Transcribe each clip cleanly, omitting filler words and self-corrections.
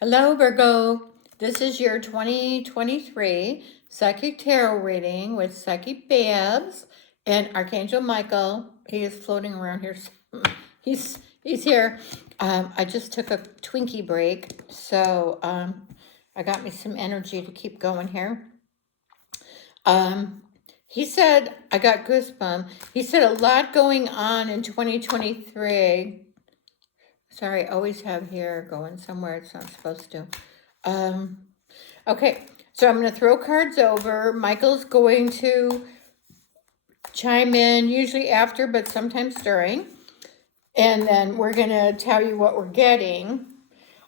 Hello, Virgo. This is your 2023 Psychic Tarot reading with Psychic Babbs and Archangel Michael. He is floating around here. He's here. I just took a Twinkie break, so I got me some energy to keep going here. He said, I got goosebumps. He said a lot going on in 2023. Sorry, I always have hair going somewhere it's not supposed to. Okay, so I'm going to throw cards over. Michael's going to chime in, usually after, but sometimes during. And then we're going to tell you what we're getting.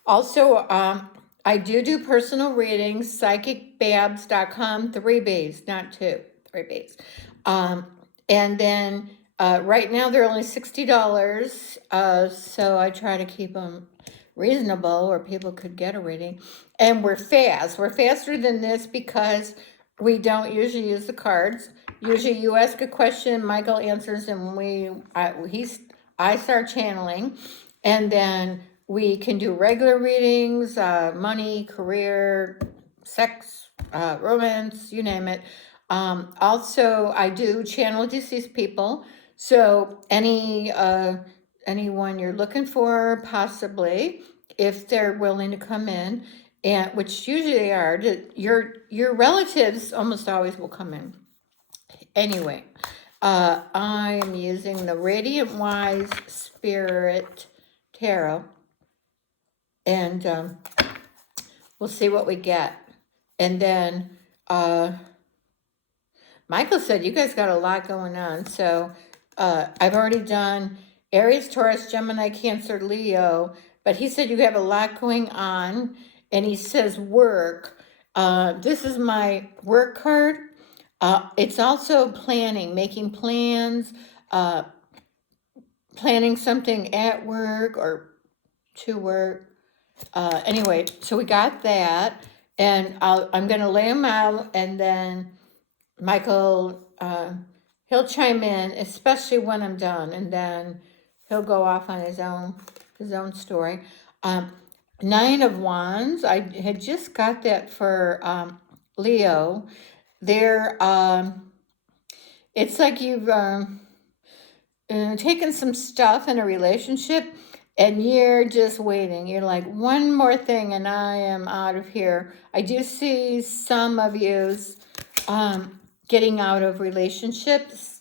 Also, I do personal readings, psychicbabbs.com, 3 B's, not 2, 3 B's. And then right now they're only $60, so I try to keep them reasonable where people could get a reading. And we're fast. We're faster than this because we don't usually use the cards. Usually you ask a question, Michael answers, and I start channeling. And then we can do regular readings, money, career, sex, romance, you name it. Also, I do channel deceased people. So anyone you're looking for, possibly, if they're willing to come in, and which usually they are, your relatives almost always will come in. Anyway, I am using the Radiant Wise Spirit Tarot, and we'll see what we get. And then Michael said you guys got a lot going on, so I've already done Aries, Taurus, Gemini, Cancer, Leo, but he said you have a lot going on, and he says work. This is my work card. It's also planning, making plans, planning something at work or to work. Anyway, so we got that, and I'm going to lay them out, and then Michael, he'll chime in, especially when I'm done, and then he'll go off on his own story. 9 of Wands, I had just got that for Leo. There, it's like you've taken some stuff in a relationship, and you're just waiting. You're like, one more thing, and I am out of here. I do see some of you's getting out of relationships,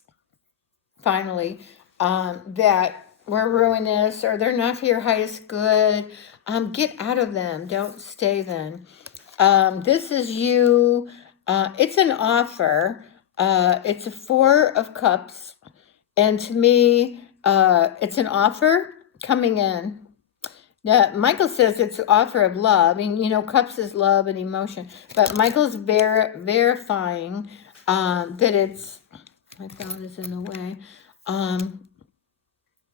finally, that were ruinous or they're not for your highest good. Get out of them. Don't stay then. This is you. It's an offer. It's a 4 of Cups. And to me, it's an offer coming in. Now, Michael says it's an offer of love. And, Cups is love and emotion. But Michael's verifying that it's, my phone is in the way,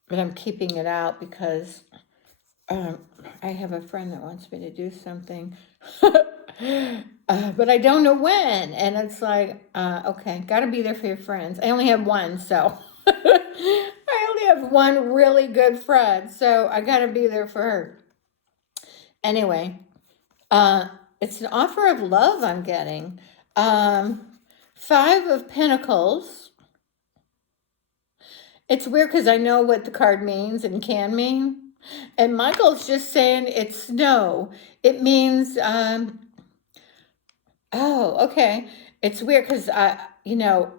but I'm keeping it out because I have a friend that wants me to do something, but I don't know when, and it's like, okay, gotta be there for your friends. I only have one, so I only have one really good friend, so I gotta be there for her. Anyway, it's an offer of love I'm getting. 5 of Pentacles. It's weird because I know what the card means and can mean. And Michael's just saying it's snow. It means, oh, okay. It's weird because, I know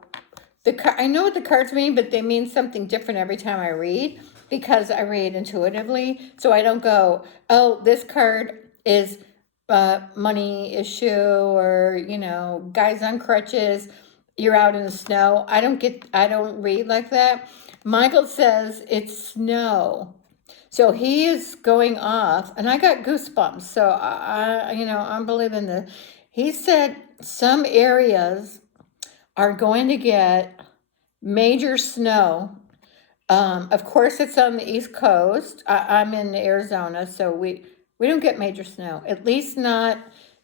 what the cards mean, but they mean something different every time I read because I read intuitively. So I don't go, oh, this card is money issue or, guys on crutches, you're out in the snow. I don't read like that. Michael says it's snow. So he is going off, and I got goosebumps. So I'm believing this. He said some areas are going to get major snow. Of course, it's on the East Coast. I'm in Arizona, so we don't get major snow, at least not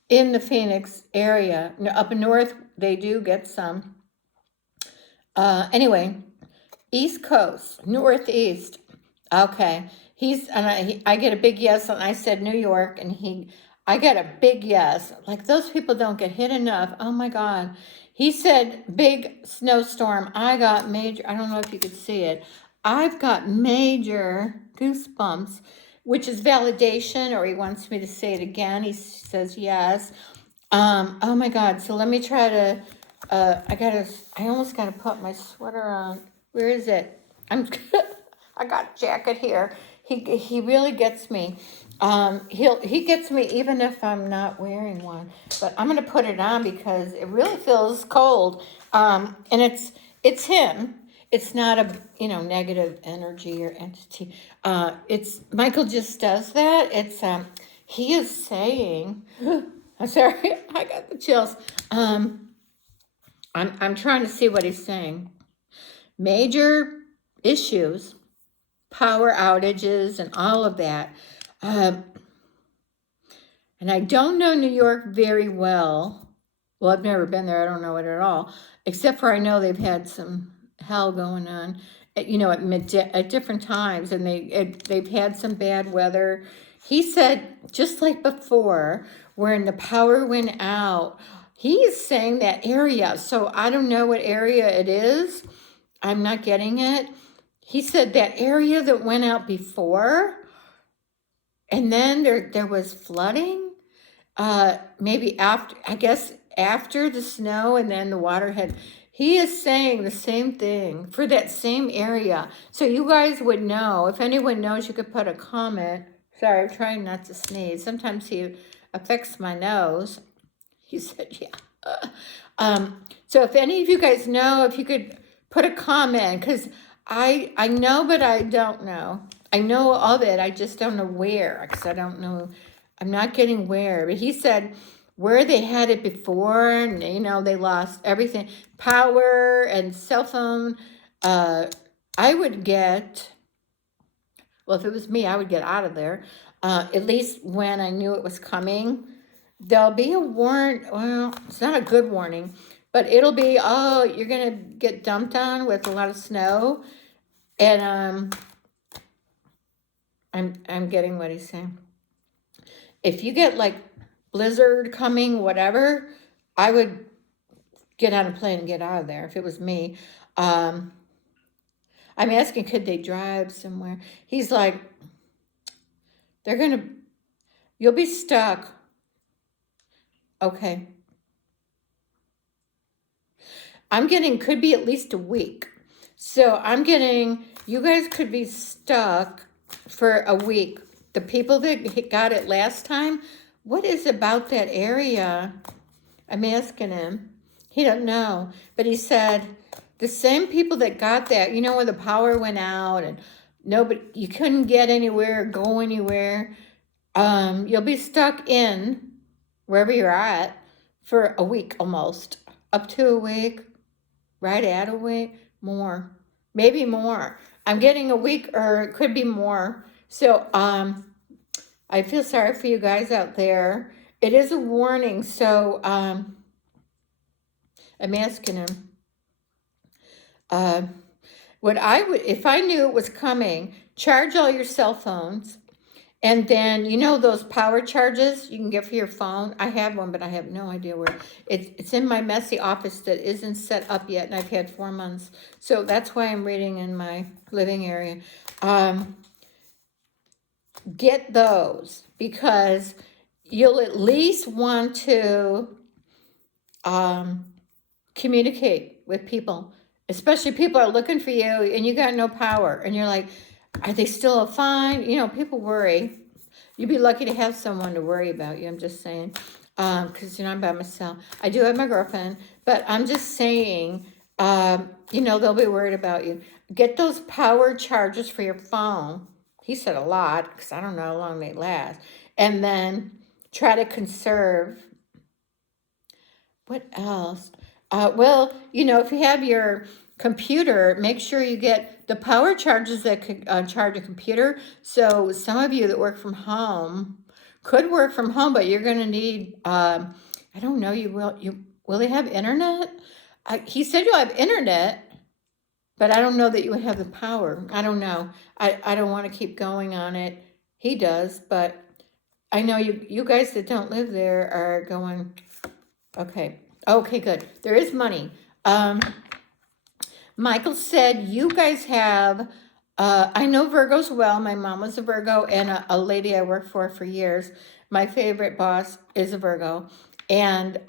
in the Phoenix area. Up north, they do get some. Anyway, East Coast, Northeast. Okay. I get a big yes, and I said New York, and I got a big yes. Like, those people don't get hit enough. Oh my God. He said big snowstorm. I got major, I don't know if you could see it. I've got major goosebumps, which is validation, or he wants me to say it again. He says yes. Oh my God. So let me try to, I almost gotta put my sweater on. Where is it? I got a jacket here. He really gets me. He gets me even if I'm not wearing one. But I'm gonna put it on because it really feels cold. And it's him. It's not a negative energy or entity. It's Michael just does that. He is saying. I'm sorry, I got the chills. I'm trying to see what he's saying. Major issues, power outages, and all of that. And I don't know New York very well. Well, I've never been there. I don't know it at all, except for I know they've had some hell going on, at different times, and they've had some bad weather. He said, just like before, when the power went out, he is saying that area. So I don't know what area it is. I'm not getting it. He said that area that went out before, and then there was flooding. Maybe after, I guess after the snow, and then the water had. He is saying the same thing for that same area. So you guys would know. If anyone knows, you could put a comment. Sorry, I'm trying not to sneeze. Sometimes he affects my nose. He said, yeah. So if any of you guys know, if you could put a comment, because I know, but I don't know. I know of it, I just don't know where, because I don't know. I'm not getting where. But he said where they had it before, and they lost everything, power and cell phone. I would get, well, if it was me, I would get out of there. At least when I knew it was coming. There'll be a warning. Well, it's not a good warning, but it'll be, oh, you're gonna get dumped on with a lot of snow. And I'm getting what he's saying. If you get like blizzard coming, whatever, I would get on a plane and get out of there if it was me. I'm asking, could they drive somewhere? He's like, you'll be stuck. Okay. I'm getting, could be at least a week. So I'm getting, you guys could be stuck for a week. The people that got it last time, what is about that area? I'm asking him. He don't know. But he said, the same people that got that, when the power went out and nobody, you couldn't get anywhere, go anywhere. You'll be stuck in wherever you're at for a week almost, up to a week, right at a week, more, maybe more. I'm getting a week, or it could be more. So I feel sorry for you guys out there. It is a warning, so I'm asking him. What I would, if I knew it was coming, charge all your cell phones. And then, those power charges you can get for your phone. I have one, but I have no idea where. It's in my messy office that isn't set up yet, and I've had 4 months. So that's why I'm reading in my living area. Get those, because you'll at least want to communicate with people, especially people are looking for you and you got no power, and you're like, are they still fine? People worry. You'd be lucky to have someone to worry about you. I'm just saying, because I'm by myself. I do have my girlfriend, but I'm just saying, they'll be worried about you. Get those power chargers for your phone. He said a lot, because I don't know how long they last. And then try to conserve. What else? Well, if you have your computer, make sure you get the power chargers that could charge a computer. So some of you that work from home could work from home, but you're going to need, I don't know, will they have internet? He said you'll have internet, but I don't know that you would have the power. I don't know. I don't want to keep going on it. He does, but I know you guys that don't live there are going, okay. Okay, good. There is money. Michael said you guys have, I know Virgos well. My mom was a Virgo, and a lady I worked for years. My favorite boss is a Virgo, and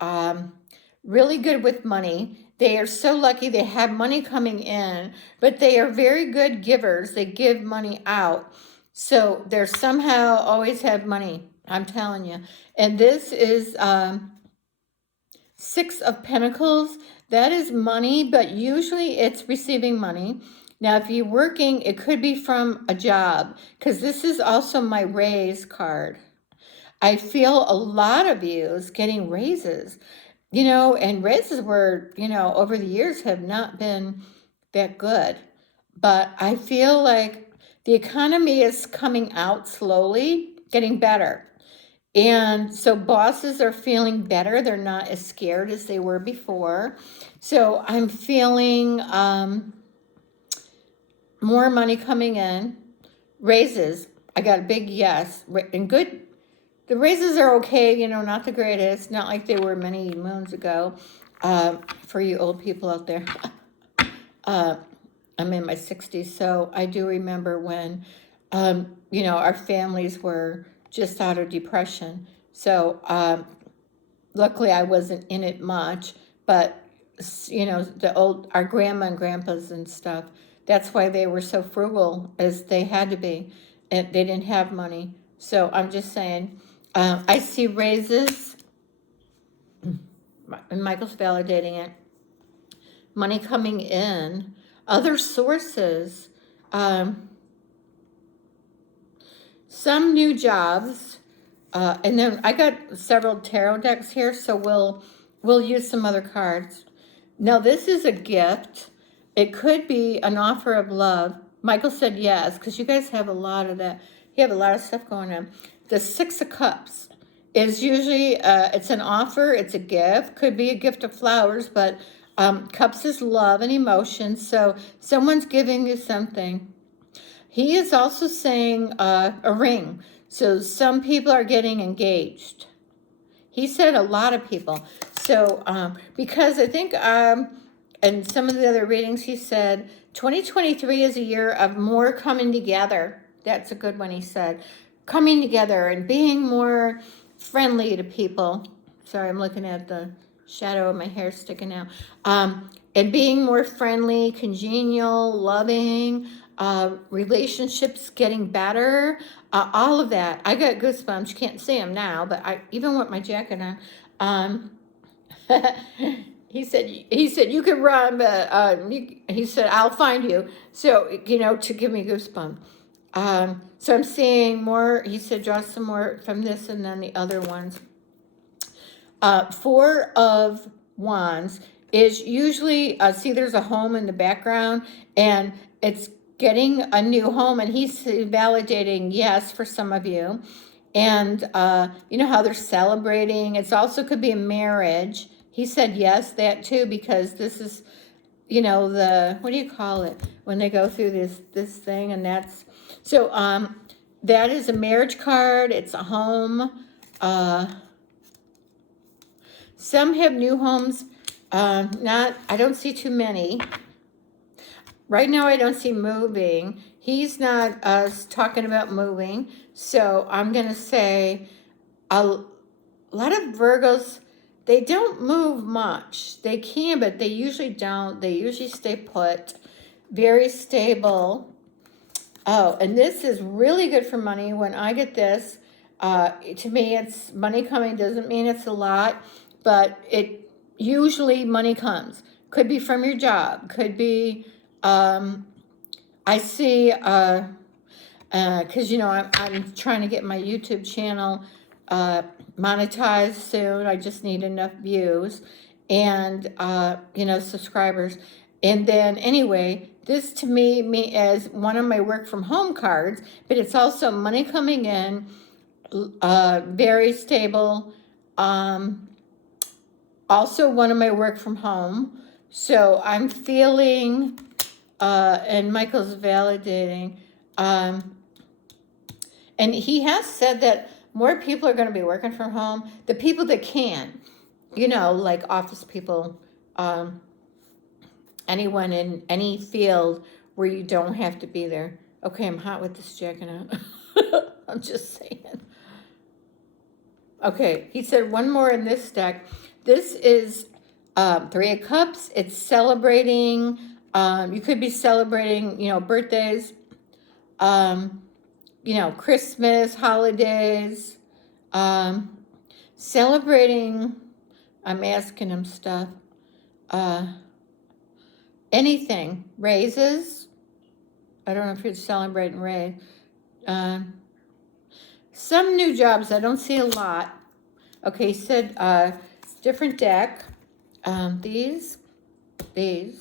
really good with money. They are so lucky they have money coming in, but they are very good givers. They give money out. So they're somehow always have money. I'm telling you. And this is Six of Pentacles. That is money, but usually it's receiving money. Now, if you're working, it could be from a job, because this is also my raise card. I feel a lot of you is getting raises, and raises were, over the years have not been that good. But I feel like the economy is coming out slowly, getting better. And so bosses are feeling better. They're not as scared as they were before. So I'm feeling more money coming in. Raises, I got a big yes. And good, the raises are okay, not the greatest. Not like they were many moons ago. For you old people out there. I'm in my 60s, so I do remember when, our families were just out of depression. So luckily I wasn't in it much, but our grandma and grandpas and stuff, that's why they were so frugal, as they had to be, and they didn't have money. So I'm just saying, I see raises, and Michael's validating it, money coming in, other sources, some new jobs, and then I got several tarot decks here, so we'll use some other cards. Now this is a gift. It could be an offer of love. Michael said yes, because you guys have a lot of that. You have a lot of stuff going on. The Six of Cups is usually, it's an offer, it's a gift. Could be a gift of flowers, but cups is love and emotion. So someone's giving you something. He is also saying a ring. So some people are getting engaged. He said a lot of people. So because I think, and some of the other readings, he said 2023 is a year of more coming together. That's a good one, he said. Coming together and being more friendly to people. Sorry, I'm looking at the shadow of my hair sticking out. And being more friendly, congenial, loving, relationships getting better, all of that. I got goosebumps. You can't see them now, but I even with my jacket on. He said you could run, but he said I'll find you. So to give me goosebumps. So I'm seeing more. He said draw some more from this and then the other ones. Four of Wands is usually, see there's a home in the background, and it's getting a new home, and he's validating yes for some of you. And you know how they're celebrating. It's also could be a marriage. He said yes, that too, because this is, the, what do you call it? When they go through this thing, and that's, so that is a marriage card. It's a home. Some have new homes. I don't see too many. Right now I don't see moving. He's not talking about moving. So I'm going to say a lot of Virgos, they don't move much. They can, but they usually don't. They usually stay put. Very stable. Oh, and this is really good for money. When I get this, to me it's money coming. Doesn't mean it's a lot, but it usually money comes. Could be from your job. Could be, I see, because, I'm trying to get my YouTube channel monetized soon. I just need enough views and, subscribers. And then anyway, this to me as one of my work from home cards, but it's also money coming in, very stable. Also one of my work from home. So I'm feeling and Michael's validating. And he has said that more people are going to be working from home. The people that can, like office people, anyone in any field where you don't have to be there. Okay, I'm hot with this jacket on. I'm just saying. Okay, he said one more in this deck. This is Three of Cups. It's celebrating. You could be celebrating, birthdays, Christmas, holidays, celebrating. I'm asking him stuff. Anything. Raises. I don't know if you're celebrating raise. Some new jobs. I don't see a lot. Okay, he said different deck. These. He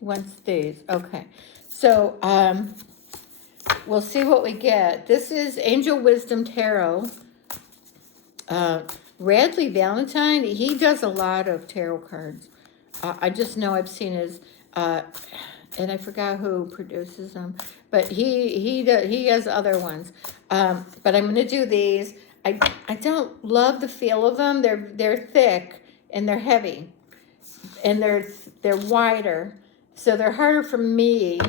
wants these. Okay. So we'll see what we get. This is Angel Wisdom Tarot. Radley Valentine, he does a lot of tarot cards. I just know I've seen his, and I forgot who produces them, but he has other ones. But I'm going to do these. I don't love the feel of them. They're thick and they're heavy, and they're wider, so they're harder for me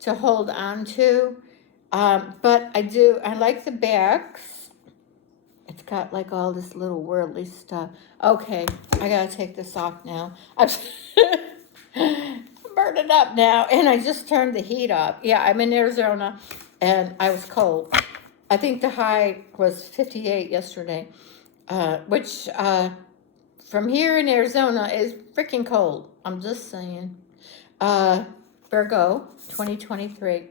to hold on to. But I like the backs. It's got like all this little worldly stuff. Okay, I gotta take this off now. I'm burning up now, and I just turned the heat off. Yeah, I'm in Arizona, and I was cold. I think the high was 58 yesterday, which from here in Arizona is freaking cold. I'm just saying. Virgo, 2023.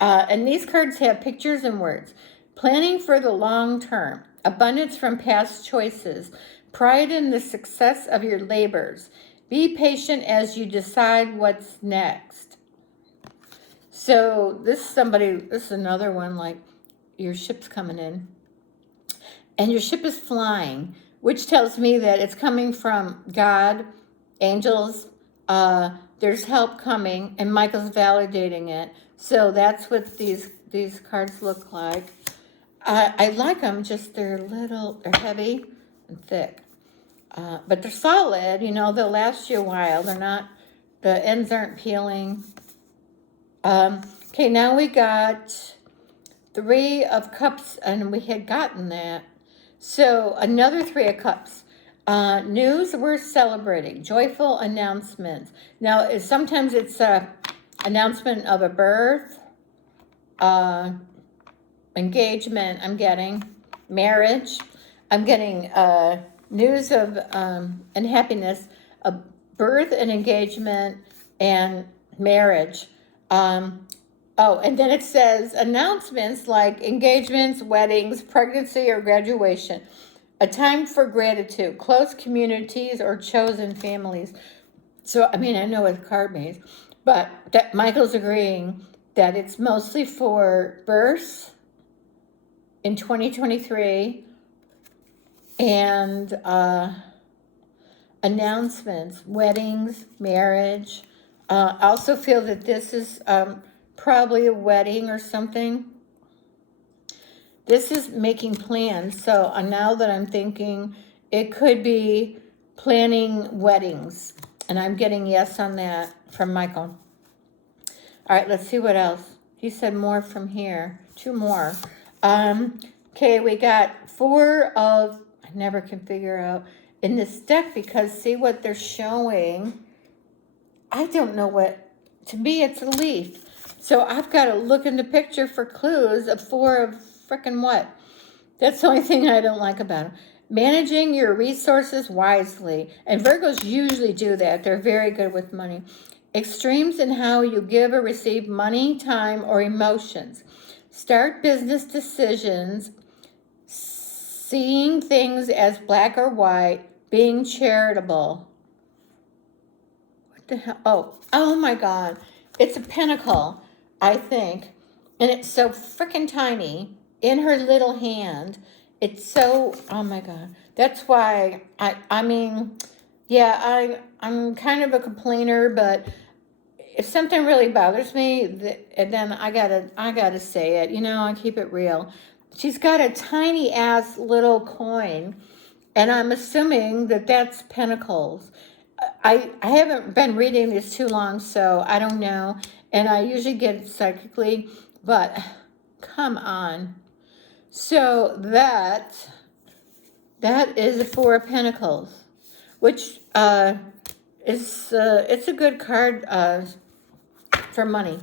And these cards have pictures and words. Planning for the long term. Abundance from past choices. Pride in the success of your labors. Be patient as you decide what's next. So this is another one, like your ship's coming in. And your ship is flying, which tells me that it's coming from God, angels, there's help coming, and Michael's validating it. So that's what these cards look like. I like them, just they're heavy and thick. But they're solid, they'll last you a while. The ends aren't peeling. Okay, now we got Three of Cups, and we had gotten that. So another Three of Cups. News we're celebrating. Joyful announcements. Now, sometimes it's a announcement of a birth, engagement, I'm getting marriage, I'm getting news of and happiness, a birth and engagement and marriage. And then it says announcements like engagements, weddings, pregnancy, or graduation. A time for gratitude, close communities, or chosen families. So, I know it's card means, but that Michael's agreeing that it's mostly for births in 2023 and announcements, weddings, marriage. I also feel that this is probably a wedding or something. This is making plans. So now that I'm thinking it could be planning weddings. And I'm getting yes on that from Michael. All right, let's see what else. He said more from here. Two more. Okay, we got four of, I never can figure out in this deck because see what they're showing. I don't know what, to me it's a leaf. So I've got to look in the picture for clues of four of frickin' what? That's the only thing I don't like about them. Managing your resources wisely. And Virgos usually do that. They're very good with money. Extremes in how you give or receive money, time, or emotions. Start business decisions. Seeing things as black or white. Being charitable. What the hell? Oh my God. It's a pentacle, I think. And it's so freaking tiny in her little hand. It's so, oh my God. That's why, Yeah, I'm kind of a complainer, but if something really bothers me, then I gotta say it. I keep it real. She's got a tiny ass little coin, and I'm assuming that that's pentacles. I haven't been reading this too long, so I don't know. And I usually get it psychically, but come on. So that is a Four of Pentacles, which is it's a good card for money.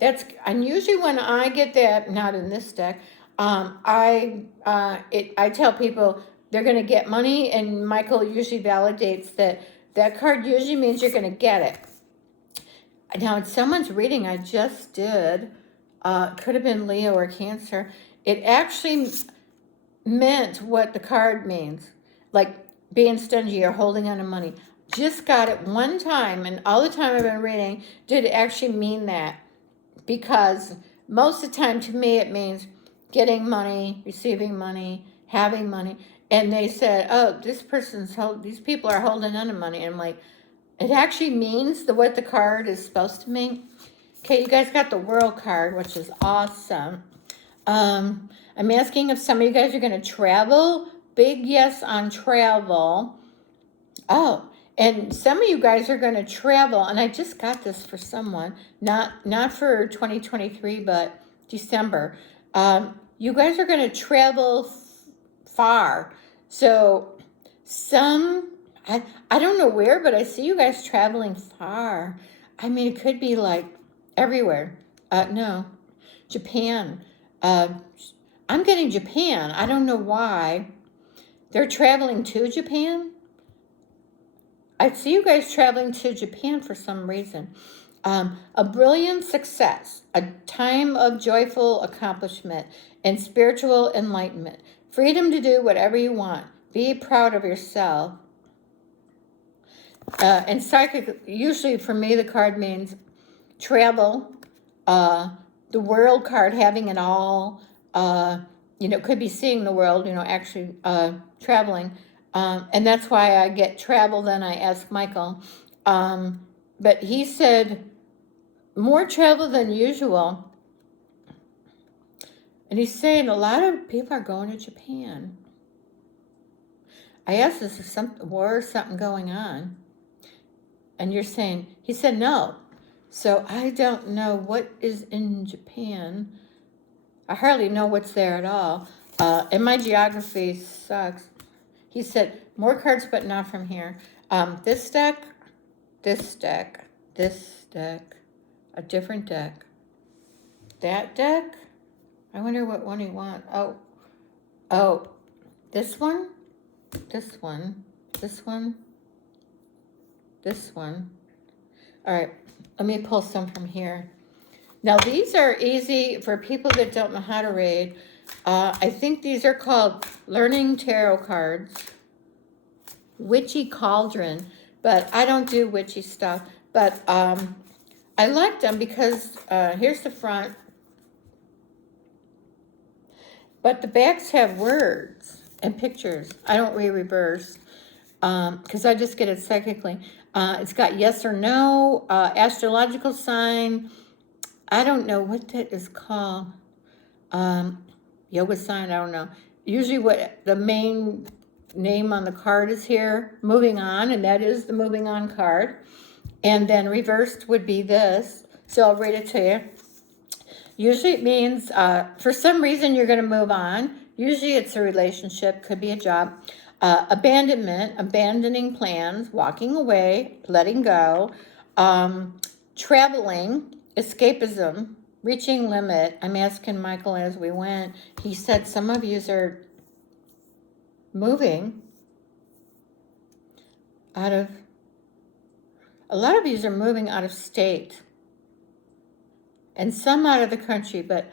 And usually when I get that, not in this deck, I tell people they're going to get money, and Michael usually validates that card usually means you're going to get it. Now, in someone's reading I just did, could have been Leo or Cancer, it actually meant what the card means, like being stingy or holding on to money. Just got it one time, and all the time I've been reading, did it actually mean that? Because most of the time, to me, it means getting money, receiving money, having money. And they said, oh, these people are holding on to money. And I'm like, it actually means what the card is supposed to mean. Okay, you guys got the World card, which is awesome. I'm asking if some of you guys are going to travel. Big yes on travel. Oh, and some of you guys are going to travel, and I just got this for someone, not for 2023, but December. You guys are going to travel far. So I don't know where, but I see you guys traveling far. I mean, it could be like everywhere. No, Japan. I'm getting Japan. I don't know why. They're traveling to Japan? I see you guys traveling to Japan for some reason. A brilliant success, a time of joyful accomplishment and spiritual enlightenment. Freedom to do whatever you want. Be proud of yourself. And psychic, usually for me, the card means travel. The World card, having it all. Could be seeing the world, actually traveling. And that's why I get travel. Then I ask Michael. But he said more travel than usual. And he's saying a lot of people are going to Japan. I asked, is there some war or something going on? And you're saying, he said no. So I don't know what is in Japan. I hardly know what's there at all. And my geography sucks. He said, more cards, but not from here. This deck, this deck, this deck, a different deck. That deck? I wonder what one he wants. Oh, this one, this one, this one, this one. All right, let me pull some from here. Now, these are easy for people that don't know how to read. I think these are called Learning Tarot Cards. Witchy Cauldron, but I don't do witchy stuff. But I like them because here's the front. But the backs have words and pictures. I don't read reverse because I just get it psychically. It's got yes or no, astrological sign. I don't know what that is called. Yoga sign, I don't know. Usually what the main name on the card is here, moving on, and that is the moving on card. And then reversed would be this. So I'll read it to you. Usually it means for some reason you're going to move on. Usually it's a relationship, could be a job. Abandonment, abandoning plans, walking away, letting go. Traveling, escapism, reaching limit. I'm asking Michael as we went. He said some of you are moving out of, a lot of you are moving out of state. And some out of the country, but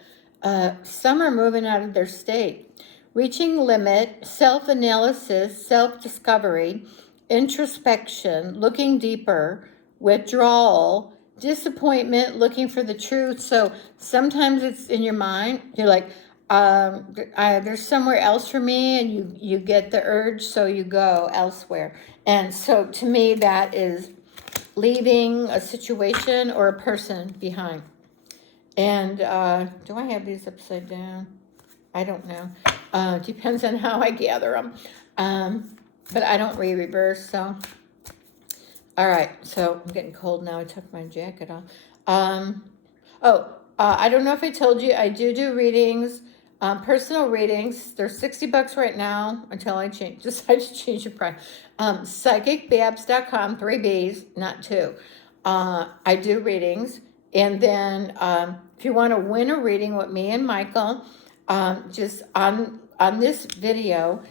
some are moving out of their state. Reaching limit, self-analysis, self-discovery, introspection, looking deeper, withdrawal, disappointment, looking for the truth. So sometimes it's in your mind. You're like, there's somewhere else for me, and you get the urge, so you go elsewhere. And so to me, that is leaving a situation or a person behind. And do I have these upside down? I don't know. Depends on how I gather them. But I don't read reverse, so. All right, so I'm getting cold now. I took my jacket off. I don't know if I told you, I do readings, personal readings. They're $60 right now until I decide to change the price. PsychicBabbs.com, 3 B's, not 2. I do readings. And then if you want to win a reading with me and Michael, just on this video,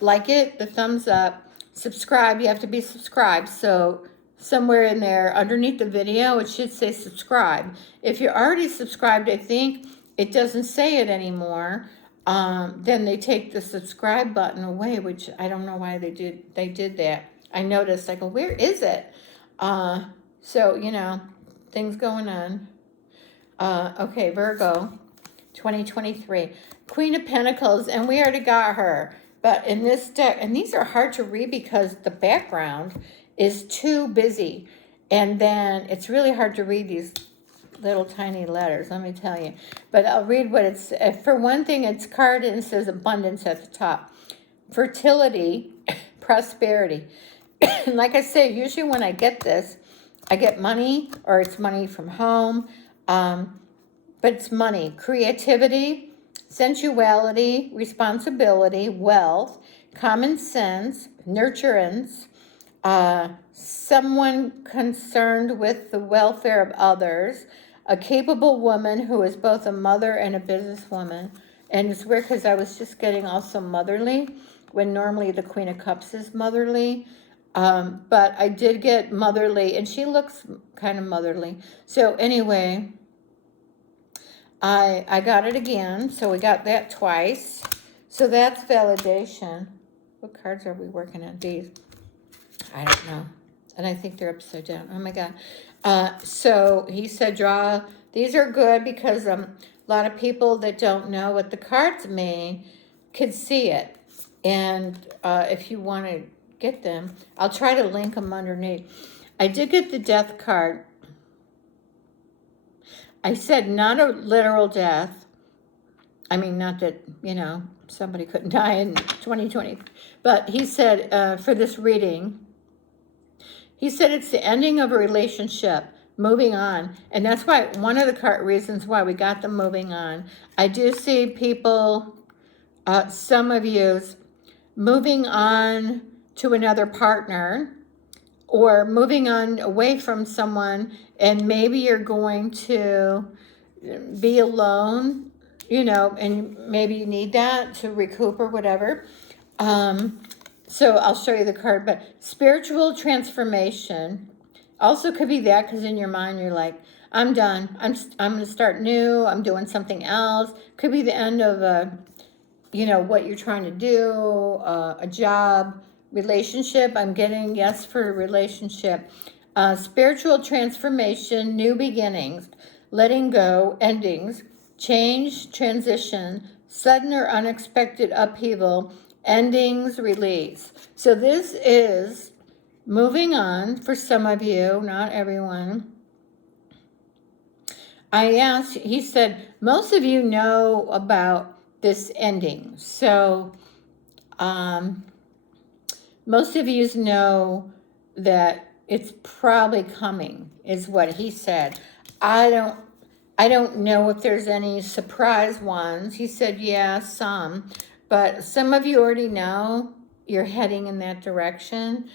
like it, the thumbs up, subscribe. You have to be subscribed. So somewhere in there underneath the video, it should say subscribe. If you're already subscribed, I think it doesn't say it anymore. Then they take the subscribe button away, which I don't know why they did that. I noticed, I go, where is it? So, you know, things going on. Okay, Virgo, 2023. Queen of Pentacles, and we already got her. But in this deck, and these are hard to read because the background is too busy. And then it's really hard to read these little tiny letters, let me tell you. But I'll read what it's, for one thing, it's card and it says abundance at the top. Fertility, prosperity. And like I say, usually when I get this, I get money, or it's money from home. But it's money. Creativity, sensuality, responsibility, wealth, common sense, nurturance, someone concerned with the welfare of others, a capable woman who is both a mother and a businesswoman. And it's weird because I was just getting also motherly, when normally the Queen of Cups is motherly. But I did get motherly, and she looks kind of motherly. So anyway, I got it again, so we got that twice. So that's validation. What cards are we working on? These. I don't know. And I think they're upside down. Oh my God. So he said draw. These are good because a lot of people that don't know what the cards mean could see it. And if you want to get them, I'll try to link them underneath. I did get the death card. I said not a literal death. I mean, not that, you know, somebody couldn't die in 2020. But he said for this reading, he said it's the ending of a relationship, moving on. And that's why one of the reasons why we got them moving on. I do see people, some of you, moving on to another partner, or moving on away from someone, and maybe you're going to be alone, you know, and maybe you need that to recoup or whatever. So I'll show you the card, but spiritual transformation also could be that, because in your mind you're like, I'm done. I'm going to start new. I'm doing something else. Could be the end of a, you know, what you're trying to do, a job, relationship. I'm getting yes for a relationship. Spiritual transformation, new beginnings, letting go, endings, change, transition, sudden or unexpected upheaval, endings, release. So this is moving on for some of you, not everyone. I asked, he said, most of you know about this ending. So most of you know that it's probably coming, is what he said. I don't know if there's any surprise ones. He said, yeah, some. But some of you already know you're heading in that direction.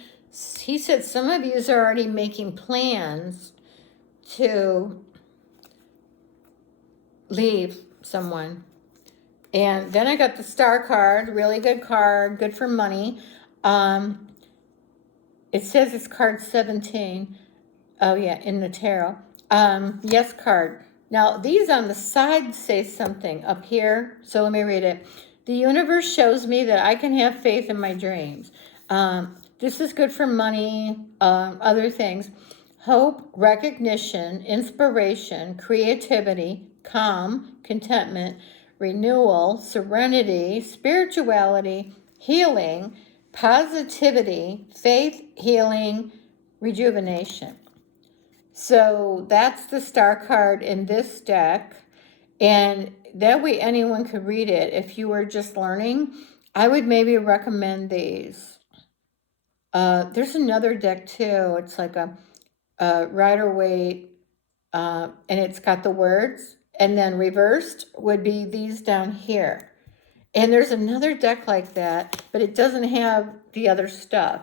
He said some of you are already making plans to leave someone. And then I got the star card, really good card, good for money. It says it's card 17. Oh yeah, in the tarot. Yes card. Now these on the side say something up here. So let me read it. The universe shows me that I can have faith in my dreams. This is good for money, other things. Hope, recognition, inspiration, creativity, calm, contentment, renewal, serenity, spirituality, healing, positivity, faith, healing, rejuvenation. So that's the star card in this deck. And that way anyone could read it. If you were just learning, I would maybe recommend these. There's another deck too. It's like a Rider-Waite, and it's got the words. And then reversed would be these down here. And there's another deck like that, but it doesn't have the other stuff.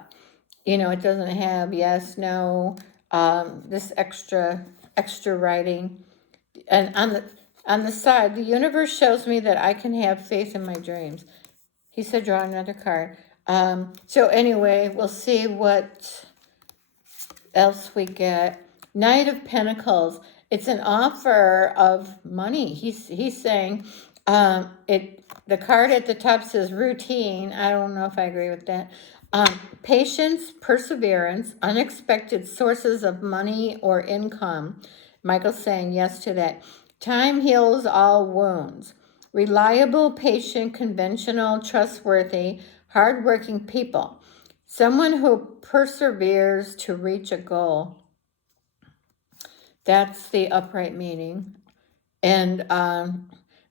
You know, it doesn't have yes, no, this extra writing. And on the side, the universe shows me that I can have faith in my dreams. He said, draw another card. So anyway, we'll see what else we get. Knight of Pentacles. It's an offer of money. He's saying, the card at the top says routine. I don't know if I agree with that. Patience, perseverance, unexpected sources of money or income. Michael's saying yes to that. Time heals all wounds. Reliable, patient, conventional, trustworthy, hardworking people. Someone who perseveres to reach a goal. That's the upright meaning. And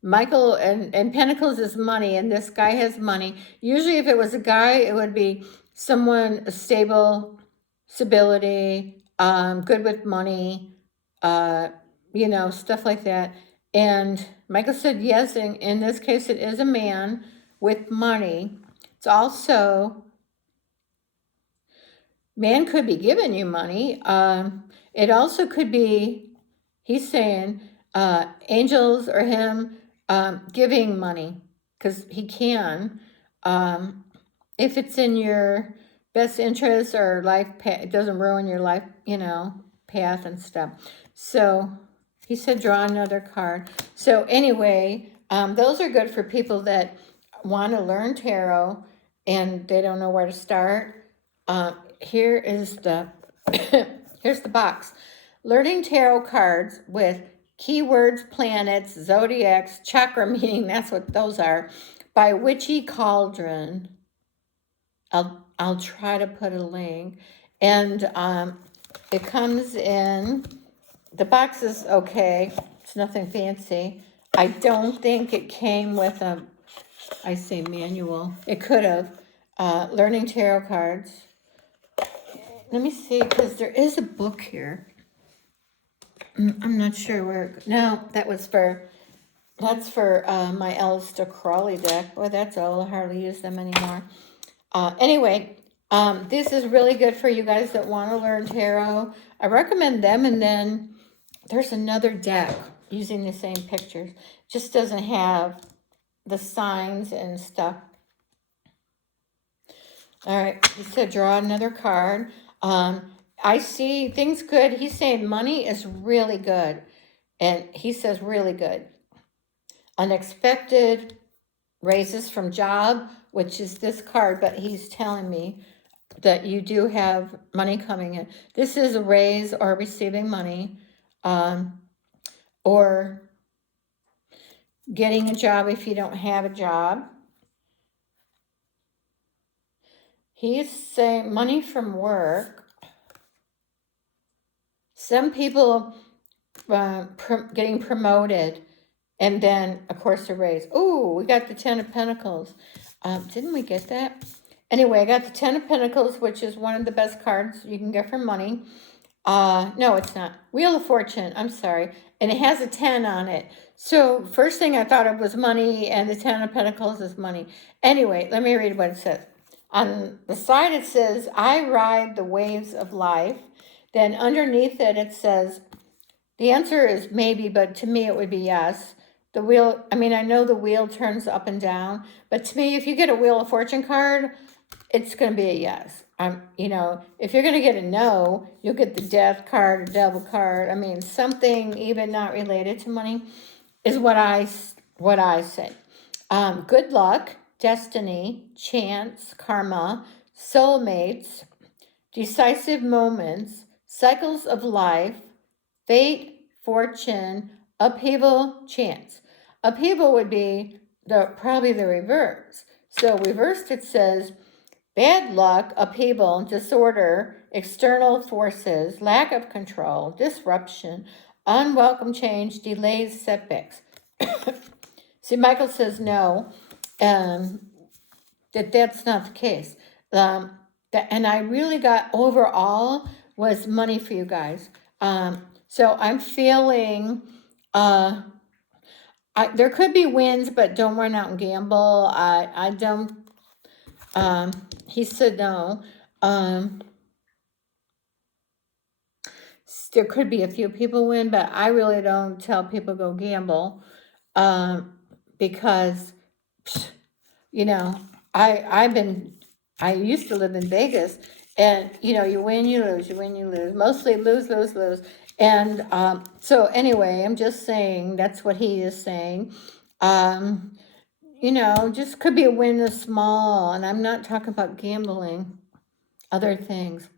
Michael and Pentacles is money, and this guy has money. Usually if it was a guy, it would be someone stable, stability, good with money, you know, stuff like that. And Michael said yes, in this case it is a man with money. It's also, man could be giving you money. It also could be, he's saying, angels or him giving money, because he can. If it's in your best interest or life path, it doesn't ruin your life, you know, path and stuff. So he said draw another card. So anyway, those are good for people that want to learn tarot and they don't know where to start. Here is the here's the box. Learning tarot cards with keywords, planets, zodiacs, chakra meaning, that's what those are, by Witchy Cauldron. I'll try to put a link. And it comes in, the box is okay. It's nothing fancy. I don't think it came with a, I say manual. It could have. Learning tarot cards. Let me see, because there is a book here. I'm not sure where, no, that's for my Aleister Crowley deck. Well, that's all, I hardly use them anymore. Anyway, this is really good for you guys that want to learn tarot. I recommend them, and then there's another deck using the same pictures. Just doesn't have the signs and stuff. All right, he said draw another card. I see things good. He's saying money is really good. And he says really good. Unexpected raises from job, which is this card, but he's telling me that you do have money coming in. This is a raise or receiving money, or getting a job if you don't have a job. He's saying money from work. Some people getting promoted, and then, of course, a raise. Ooh, we got the 10 of Pentacles. Didn't we get that? Anyway, I got the 10 of Pentacles, which is one of the best cards you can get for money. No, it's not. Wheel of Fortune, I'm sorry. And it has a 10 on it. So first thing I thought of was money, and the 10 of Pentacles is money. Anyway, let me read what it says. On the side it says, I ride the waves of life. Then underneath it, it says, the answer is maybe, but to me it would be yes. The wheel, I mean, I know the wheel turns up and down, but to me, if you get a Wheel of Fortune card, it's going to be a yes. You know, if you're going to get a no, you'll get the Death card, a Devil card. I mean, something even not related to money is what I say. Good luck, destiny, chance, karma, soulmates, decisive moments, cycles of life, fate, fortune, upheaval, chance. upheaval would be probably the reverse. So reversed, it says bad luck, upheaval, disorder, external forces, lack of control, disruption, unwelcome change, delays, setbacks. See, Michael says no, that's not the case. And I really got overall was money for you guys. So I'm feeling there could be wins, but don't run out and gamble. I don't. He said no. There could be a few people win, but I really don't tell people go gamble, because, you know, I used to live in Vegas, and you win, you lose, you win, you lose, mostly lose, lose, lose. And so anyway, I'm just saying that's what he is saying. Just could be a win is small, and I'm not talking about gambling, other things.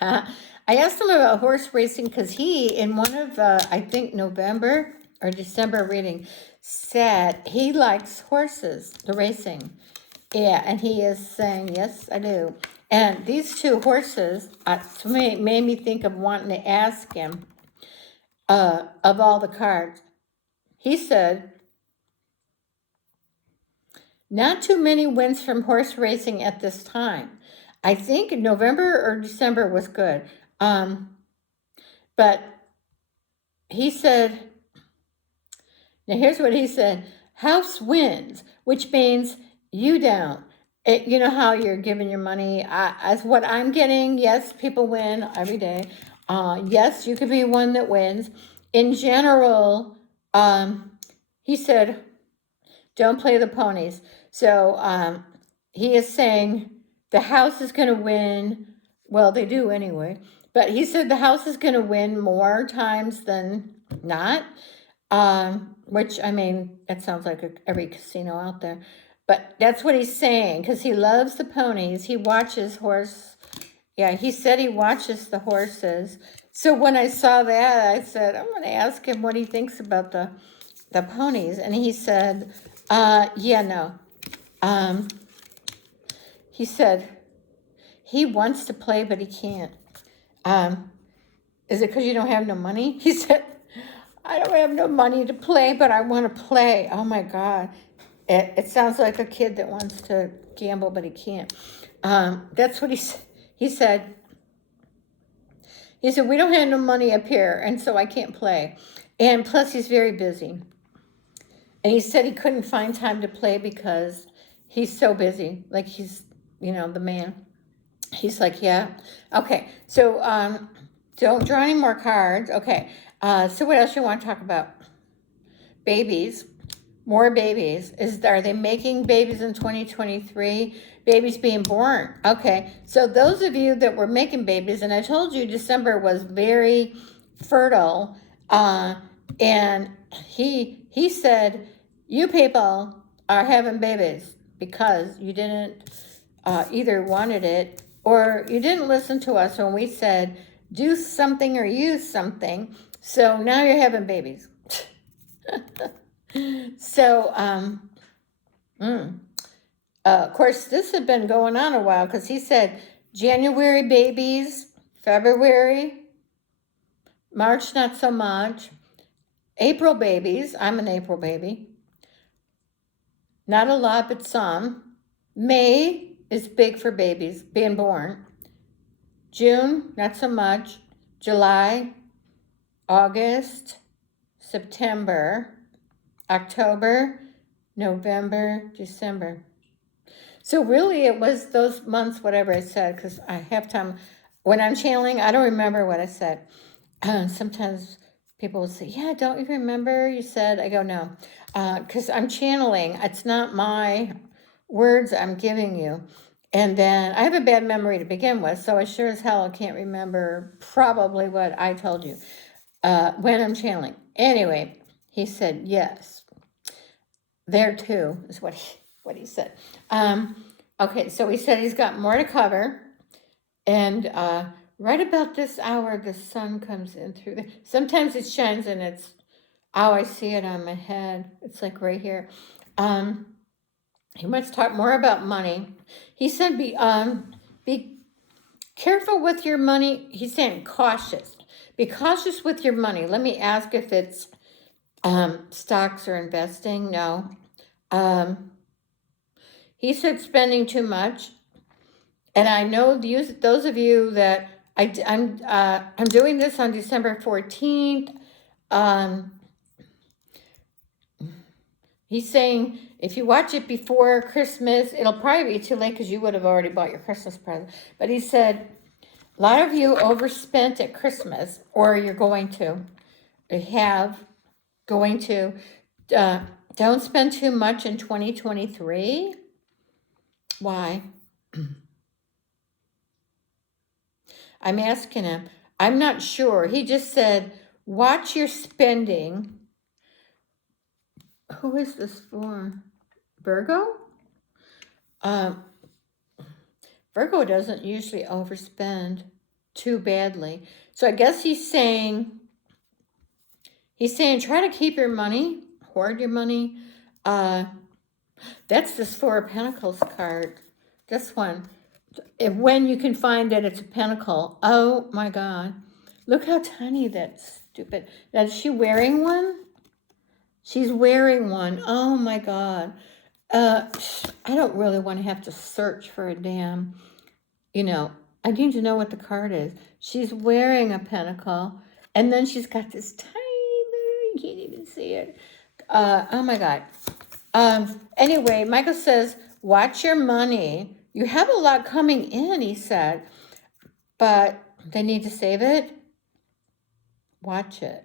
I asked him about horse racing because he, in one of the, I think November or December reading, said he likes horses, the racing. Yeah, and he is saying, yes, I do. And these two horses made me think of wanting to ask him, of all the cards. He said, not too many wins from horse racing at this time. I think November or December was good. But he said, now here's what he said, house wins, which means you don't. You know how you're giving your money, as what I'm getting, yes, people win every day. Yes, you could be one that wins. In general, he said, don't play the ponies. So he is saying the house is going to win. Well, they do anyway. But he said the house is going to win more times than not. Which, I mean, that sounds like every casino out there. But that's what he's saying, because he loves the ponies. He watches he said he watches the horses. So when I saw that, I said, I'm going to ask him what he thinks about the ponies. And he said, no. He said he wants to play, but he can't. Is it because you don't have no money? He said, I don't have no money to play, but I want to play. Oh my God. It sounds like a kid that wants to gamble, but he can't. That's what he said. He said, we don't have no money up here, and so I can't play. And plus, he's very busy. And he said he couldn't find time to play because he's so busy. Like he's, the man. He's like, yeah. Okay, so don't draw any more cards. Okay, so what else you want to talk about? Babies. More babies. Are they making babies in 2023? Babies being born. Okay, so those of you that were making babies, and I told you December was very fertile, and he said, you people are having babies because you didn't either wanted it or you didn't listen to us when we said do something or use something. So now you're having babies. So, of course, this had been going on a while because he said January babies, February, March not so much, April babies. I'm an April baby. Not a lot, but some. May is big for babies being born. June, not so much. July, August, September, October, November, December. So really it was those months, whatever I said, because I have time. When I'm channeling, I don't remember what I said. Sometimes people will say, yeah, don't you remember you said? I go, no, because I'm channeling. It's not my words I'm giving you. And then I have a bad memory to begin with, so I sure as hell can't remember probably what I told you when I'm channeling. Anyway, he said, yes, there too is what he said. Okay, so he said he's got more to cover. And right about this hour, the sun comes in through sometimes it shines and it's Oh, I see it on my head. It's like right here. He wants to talk more about money. He said, be careful with your money. He's saying cautious. Be cautious with your money. Let me ask if it's stocks or investing. No. He said spending too much. And I know those of you that I'm doing this on December 14th. He's saying if you watch it before Christmas, it'll probably be too late because you would have already bought your Christmas present. But he said a lot of you overspent at Christmas, or you're going to don't spend too much in 2023. Why? I'm asking him. I'm not sure. He just said, watch your spending. Who is this for? Virgo? Virgo doesn't usually overspend too badly. So I guess he's saying try to keep your money, hoard your money. That's this Four of Pentacles card. This one. When you can find that it's a pentacle. Oh my God. Look how tiny that's stupid. Now, is she wearing one? She's wearing one. Oh my God. I don't really want to have to search for a damn, I need to know what the card is. She's wearing a pentacle, and then she's got this tiny, you can't even see it. Oh my God. Anyway, Michael says, watch your money. You have a lot coming in, he said, but they need to save it. Watch it.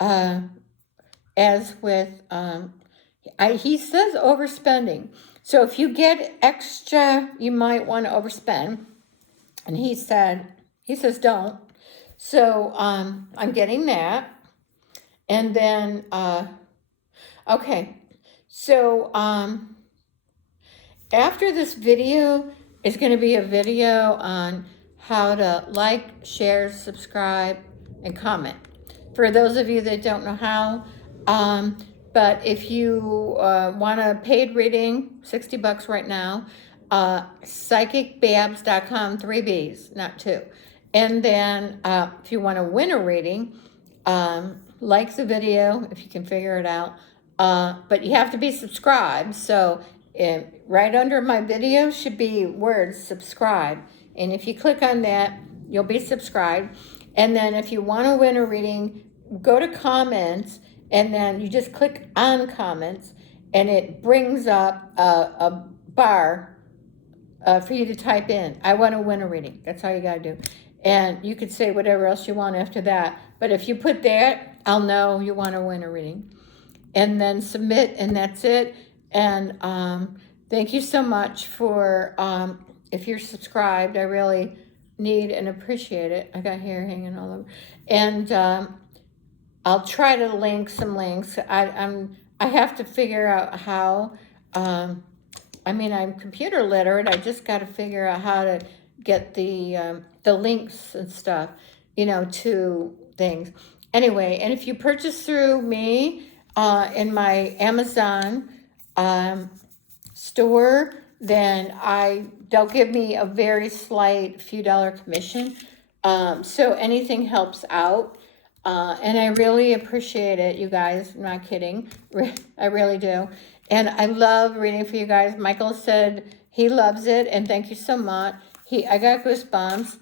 As with, he says overspending. So if you get extra, you might want to overspend. And he says don't. So I'm getting that. And then, okay. So after this video is going to be a video on how to like, share, subscribe, and comment. For those of you that don't know how, but if you want a paid reading, $60 right now, psychicbabbs.com, 3 B's, not 2. And then if you want to win a reading, like the video if you can figure it out. But you have to be subscribed. So right under my video should be words subscribe. And if you click on that, you'll be subscribed. And then if you want to win a reading, go to comments, and then you just click on comments, and it brings up a bar for you to type in, I want to win a reading. That's all you got to do. And you could say whatever else you want after that. But if you put that, I'll know you want to win a reading. And then submit, and that's it. And thank you so much for, if you're subscribed, I really need and appreciate it. I got hair hanging all over. And I'll try to link some links. I have to figure out how, I'm computer literate. I just got to figure out how to get the links and stuff, to things. Anyway, and if you purchase through me in my Amazon store, then they'll give me a very slight few dollar commission. So anything helps out. And I really appreciate it, you guys. I'm not kidding. I really do. And I love reading for you guys. Michael said he loves it, and thank you so much. I got goosebumps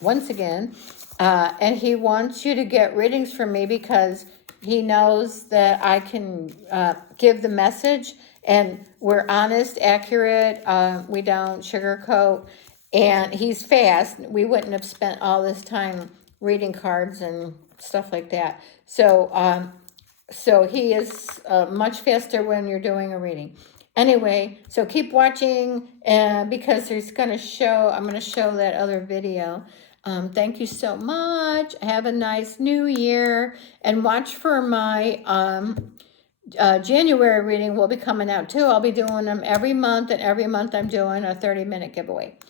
once again. And he wants you to get readings from me because he knows that I can give the message, and we're honest, accurate. We don't sugarcoat, and he's fast. We wouldn't have spent all this time reading cards and stuff like that. So he is much faster when you're doing a reading. Anyway, so keep watching because I'm going to show that other video. Thank you so much. Have a nice new year, and watch for my January reading will be coming out too. I'll be doing them every month, and every month I'm doing a 30-minute giveaway.